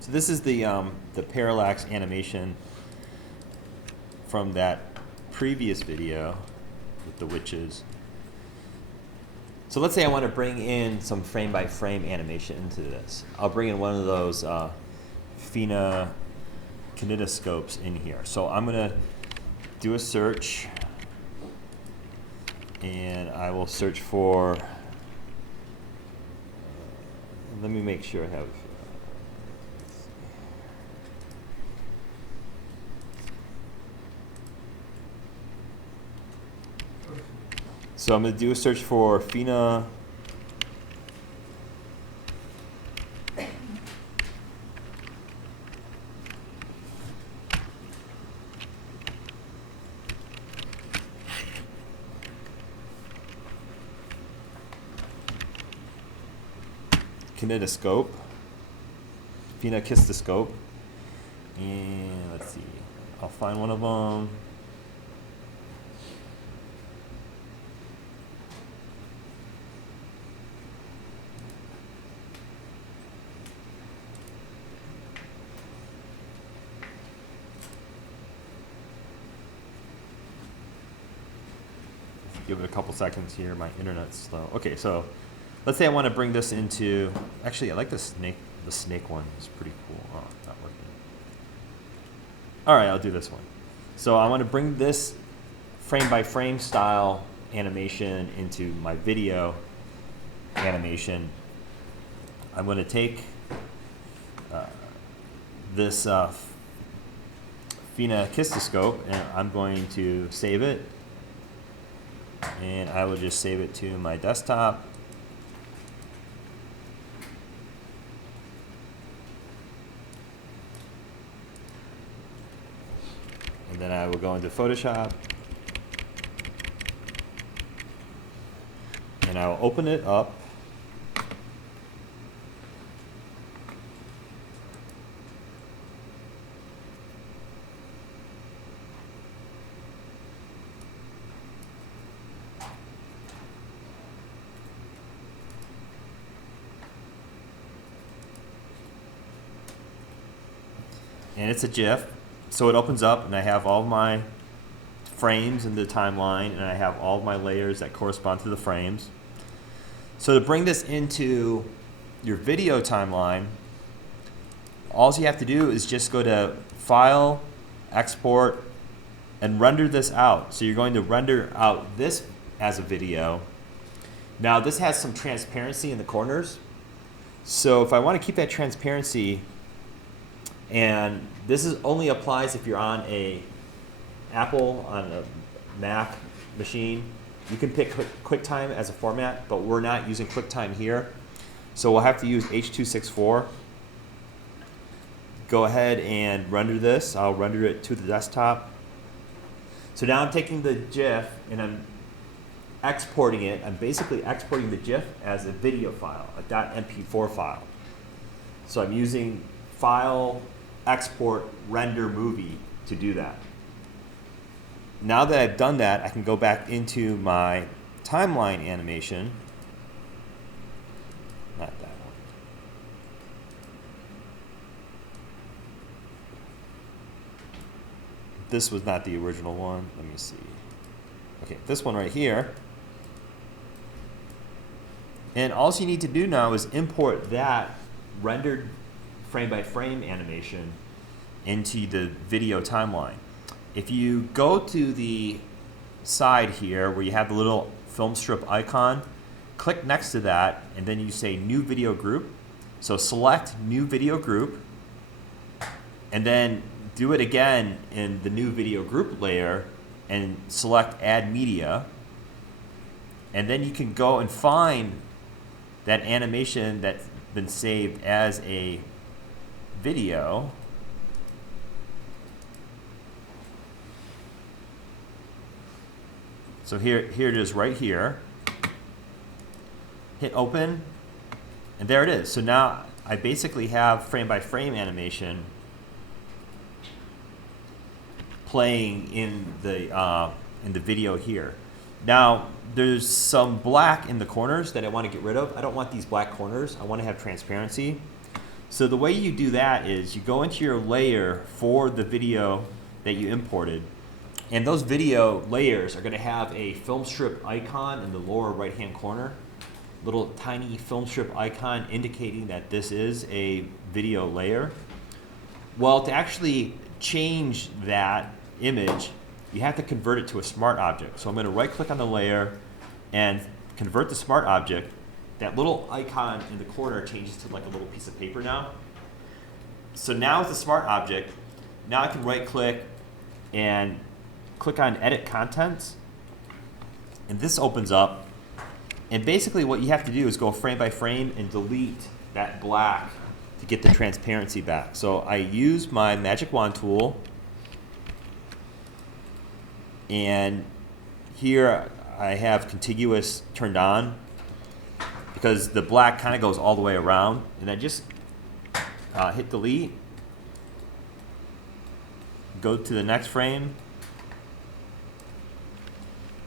So this is the parallax animation from that previous video with the witches. So let's say I want to bring in some frame by frame animation into this. I'll bring in one of those Fina kinetoscopes in here. So I'm going to do a search, and I will search for, let me make sure I have, so I'm going to do a search for Fina kinetoscope, Fina kinetoscope, and let's see, I'll find one of them. Give it a couple seconds here. My internet's slow. Okay, so let's say I want to bring this into. Actually, I like the snake. The snake one is pretty cool. Oh, not working. All right, I'll do this one. So I want to bring this frame by frame style animation into my video animation. I'm going to take this Fina kinetoscope, and I'm going to save it. And I will just save it to my desktop. And then I will go into Photoshop. And I will open it up. And it's a GIF, so it opens up, and I have all my frames in the timeline, and I have all of my layers that correspond to the frames. So to bring this into your video timeline, all you have to do is just go to File, Export, and render this out. So you're going to render out this as a video. Now this has some transparency in the corners. So if I want to keep that transparency, and this is only applies if you're on a Apple, on a Mac machine. You can pick QuickTime as a format, but we're not using QuickTime here. So we'll have to use H.264. Go ahead and render this. I'll render it to the desktop. So now I'm taking the GIF and I'm exporting it. I'm basically exporting the GIF as a video file, a .mp4 file. So I'm using File, Export, Render Movie to do that. Now that I've done that, I can go back into my timeline animation. Not that one. This was not the original one. Let me see. Okay, this one right here. And all you need to do now is import that rendered frame by frame animation into the video timeline. If you go to the side here where you have the little film strip icon, click next to that, and then you say new video group. So select new video group, and then do it again in the new video group layer and select add media. And then you can go and find that animation that's been saved as a video. So here it is right here. Hit open, and there it is. So now I basically have frame by frame animation playing in the video here. Now there's some black in the corners that I want to get rid of. I don't want these black corners. I want to have transparency. So the way you do that is you go into your layer for the video that you imported, and those video layers are going to have a film strip icon in the lower right hand corner, little tiny film strip icon indicating that this is a video layer. Well, to actually change that image, you have to convert it to a smart object. So I'm going to right click on the layer and convert to smart object. That little icon in the corner changes to like a little piece of paper now. So now it's a smart object. Now I can right click and click on edit contents. And this opens up. And basically what you have to do is go frame by frame and delete that black to get the transparency back. So I use my magic wand tool. And here I have contiguous turned on, because the black kind of goes all the way around. And I just hit delete, go to the next frame,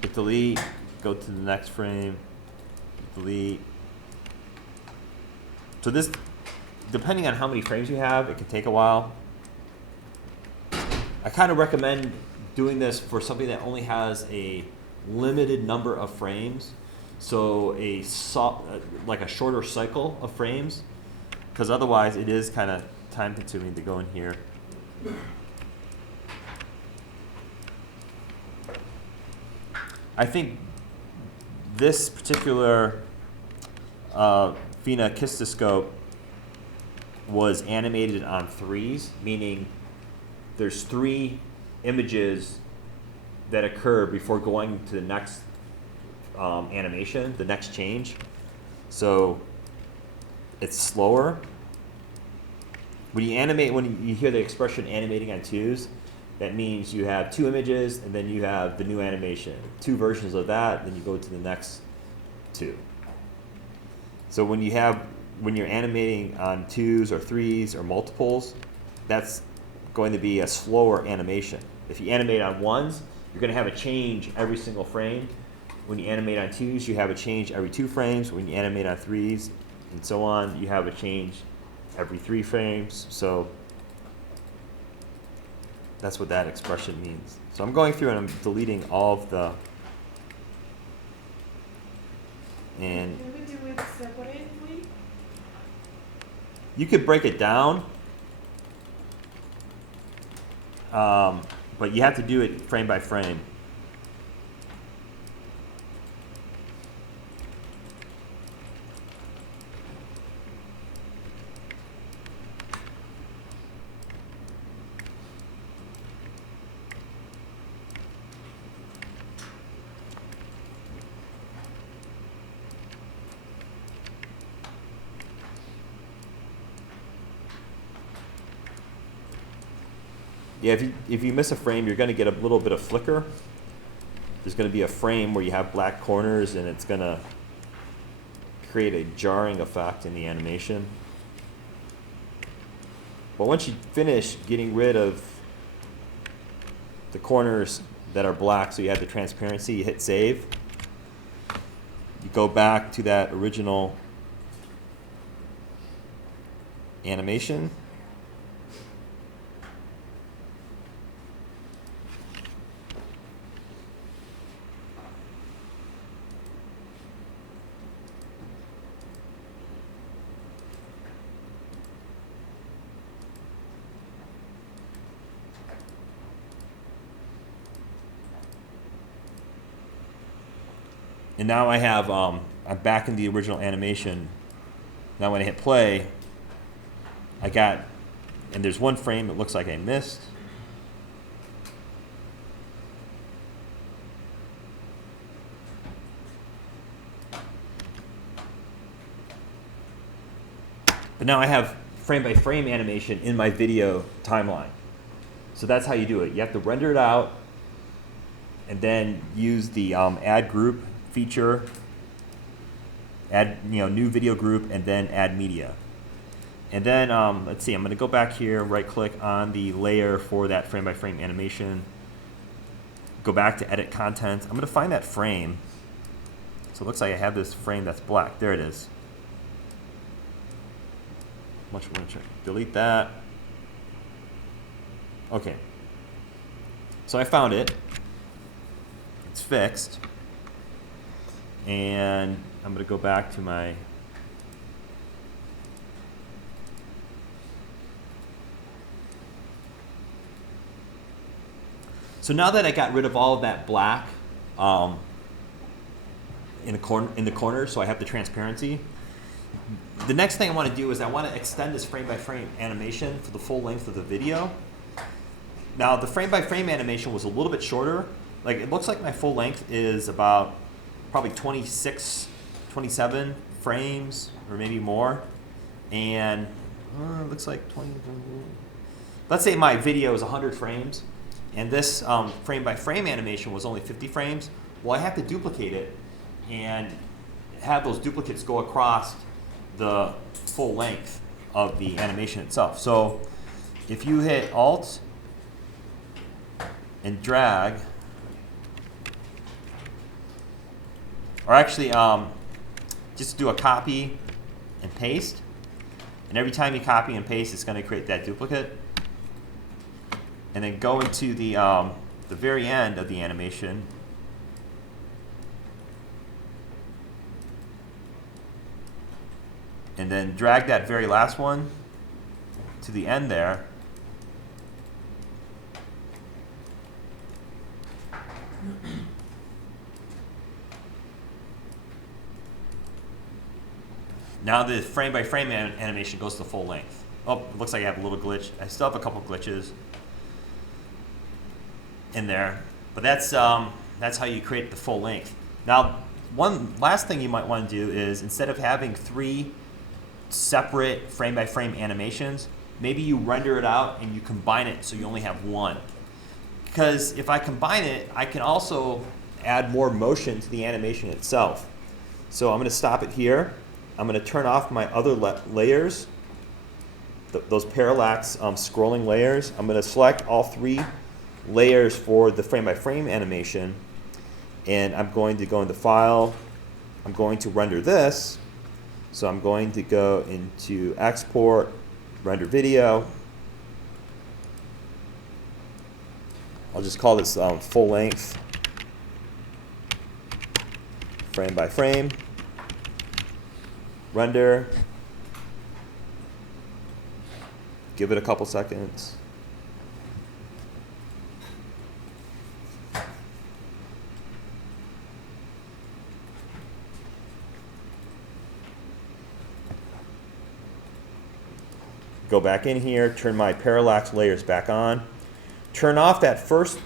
hit delete, go to the next frame, hit delete. So this, depending on how many frames you have, it can take a while. I kind of recommend doing this for something that only has a limited number of frames. So like a shorter cycle of frames, because otherwise it is kind of time consuming to go in here. I think this particular phenakistoscope was animated on threes, meaning there's 3 images that occur before going to the next animation, the next change. So it's slower. When you animate, when you hear the expression animating on 2s, that means you have 2 images and then you have the new animation. 2 versions of that, then you go to the next 2. So when you're animating on 2s or 3s or multiples, that's going to be a slower animation. If you animate on 1s, you're going to have a change every single frame. When you animate on 2s, you have a change every 2 frames. When you animate on 3s and so on, you have a change every 3 frames. So that's what that expression means. So I'm going through and I'm deleting all of the, and Can we do it separately? you could break it down, but you have to do it frame by frame. Yeah, if you miss a frame, you're going to get a little bit of flicker. There's going to be a frame where you have black corners, and it's going to create a jarring effect in the animation. But once you finish getting rid of the corners that are black, so you have the transparency, you hit save. You go back to that original animation. And now I have, I'm back in the original animation. Now when I hit play, I got, and there's one frame that looks like I missed. But now I have frame by frame animation in my video timeline. So that's how you do it. You have to render it out and then use the add group feature, add new video group, and then add media. And then let's see, I'm going to go back here, right click on the layer for that frame by frame animation, go back to edit content. I'm going to find that frame. So it looks like I have this frame that's black. There it is. much more check. Delete that. Okay. So I found it. It's fixed. And I'm going to go back to my So now that I got rid of all of that black in the corner, so I have the transparency, the next thing I want to do is I want to extend this frame-by-frame animation for the full length of the video. Now, the frame-by-frame animation was a little bit shorter. Like, it looks like my full length is about probably 26, 27 frames, or maybe more. And it looks like 20. Let's say my video is 100 frames. And this frame-by-frame animation was only 50 frames. Well, I have to duplicate it and have those duplicates go across the full length of the animation itself. So if you hit Alt and drag, or actually just do a copy and paste, and every time you copy and paste, it's going to create that duplicate. And then go into the very end of the animation. And then drag that very last one to the end there. Now the frame-by-frame animation goes to full length. Oh, it looks like I have a little glitch. I still have a couple glitches in there, but that's how you create the full length. Now, one last thing you might want to do is, instead of having 3 separate frame-by-frame animations, maybe you render it out and you combine it so you only have one. Because if I combine it, I can also add more motion to the animation itself. So I'm going to stop it here. I'm going to turn off my other layers, those parallax scrolling layers. I'm going to select all 3 layers for the frame-by-frame animation, and I'm going to go into File. I'm going to render this, so I'm going to go into Export, Render Video. I'll just call this full length, frame-by-frame, render, give it a couple seconds. Go back in here, turn my parallax layers back on, turn off that first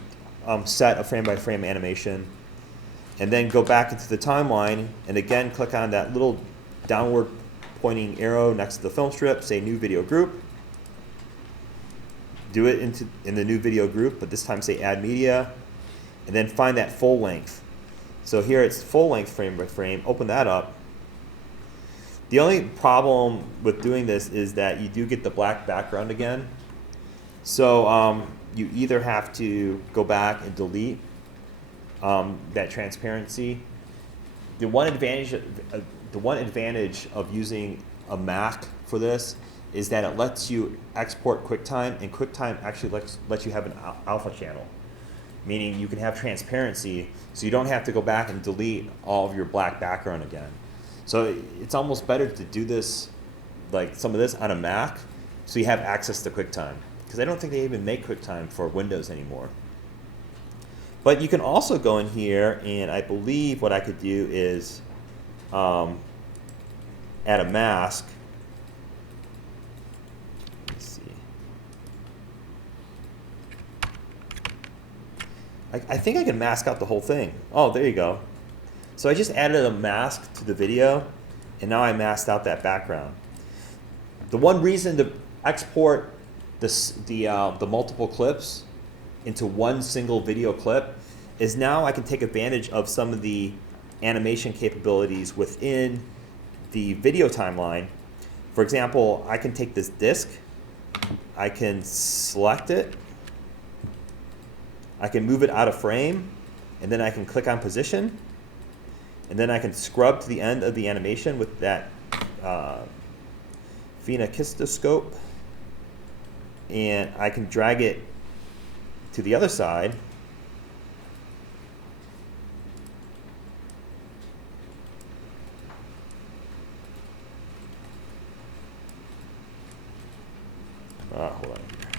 set of frame-by-frame animation, and then go back into the timeline, and again click on that little downward pointing arrow next to the film strip, say New Video Group. Do it in the new video group, but this time say Add Media, and then find that full length. So here it's full length frame-by-frame, open that up. The only problem with doing this is that you do get the black background again. So you either have to go back and delete that transparency. The one advantage of using a Mac for this is that it lets you export QuickTime, and QuickTime actually lets you have an alpha channel, meaning you can have transparency, so you don't have to go back and delete all of your black background again. So it's almost better to do this, like some of this, on a Mac, so you have access to QuickTime. Because I don't think they even make QuickTime for Windows anymore. But you can also go in here, and I believe what I could do is add a mask. Let's see. I think I can mask out the whole thing. Oh, there you go. So I just added a mask to the video, and now I masked out that background. The one reason to export the multiple clips into one single video clip is now I can take advantage of some of the animation capabilities within the video timeline. For example, I can take this disc, I can select it, I can move it out of frame, and then I can click on position, and then I can scrub to the end of the animation with that phenakistoscope, and I can drag it to the other side. Hold on here.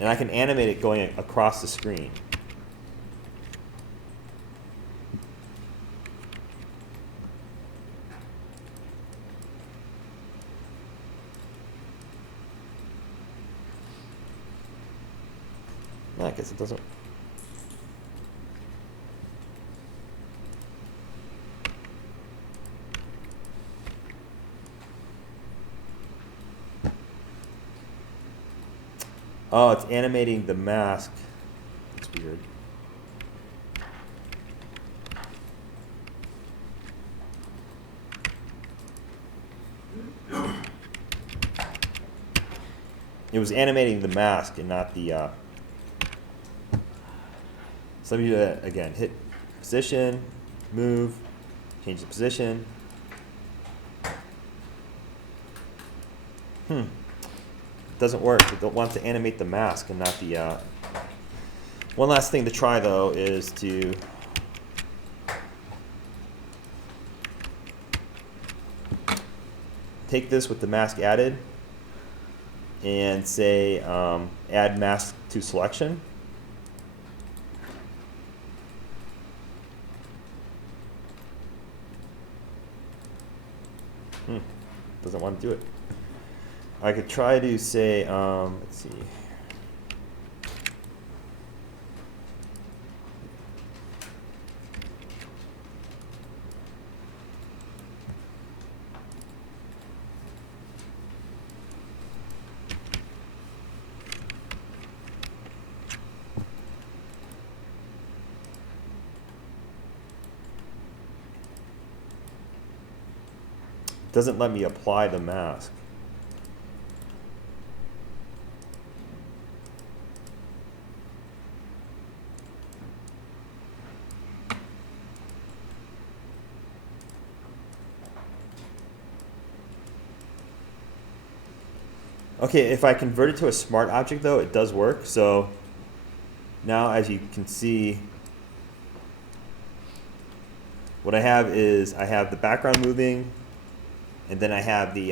And I can animate it going across the screen. I guess it doesn't. Oh, it's animating the mask. That's weird. It was animating the mask and not the. So let me do that again. Hit position, move, change the position. Doesn't work. It wants to animate the mask and not the. One last thing to try though is to take this with the mask added and say add mask to selection. Doesn't want to do it. I could try to say, let's see. Doesn't let me apply the mask. Okay, if I convert it to a smart object though, it does work. So now as you can see, what I have is I have the background moving, and then I have the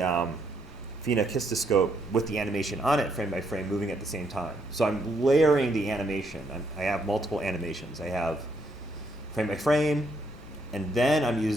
phenakistoscope with the animation on it, frame by frame, moving at the same time. So I'm layering the animation. I have multiple animations. I have frame by frame, and then I'm using